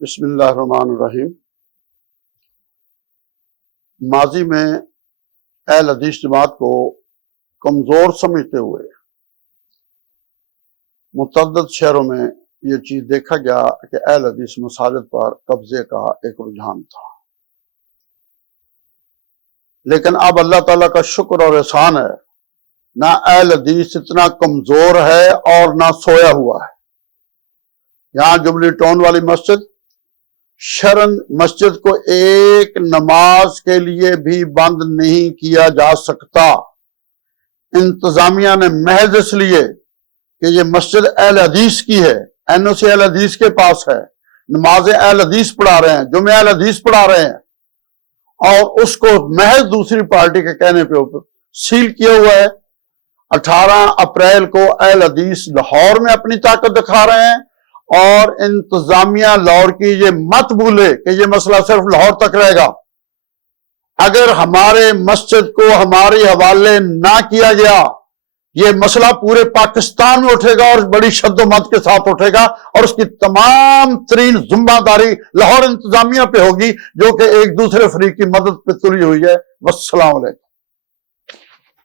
بسم اللہ الرحمن الرحیم۔ ماضی میں اہل حدیث جماعت کو کمزور سمجھتے ہوئے متعدد شہروں میں یہ چیز دیکھا گیا کہ اہل حدیث مساجد پر قبضے کا ایک رجحان تھا، لیکن اب اللہ تعالیٰ کا شکر اور احسان ہے، نہ اہل حدیث اتنا کمزور ہے اور نہ سویا ہوا ہے۔ یہاں جبلی ٹاؤن والی مسجد شرن مسجد کو ایک نماز کے لیے بھی بند نہیں کیا جا سکتا۔ انتظامیہ نے محض اس لیے کہ یہ مسجد اہل حدیث کی ہے، NOC اہل حدیث کے پاس ہے، نمازیں اہل حدیث پڑھا رہے ہیں، جمعہ اہل حدیث پڑھا رہے ہیں، اور اس کو محض دوسری پارٹی کے کہنے پہ سیل کیا ہوا ہے۔ 18 اپریل کو اہل حدیث لاہور میں اپنی طاقت دکھا رہے ہیں، اور انتظامیہ لاہور کی یہ مت بھولے کہ یہ مسئلہ صرف لاہور تک رہے گا۔ اگر ہمارے مسجد کو ہمارے حوالے نہ کیا گیا، یہ مسئلہ پورے پاکستان میں اٹھے گا اور بڑی شد و مت کے ساتھ اٹھے گا، اور اس کی تمام ترین ذمہ داری لاہور انتظامیہ پہ ہوگی، جو کہ ایک دوسرے فریق کی مدد پہ تلی ہوئی ہے۔ والسلام علیکم۔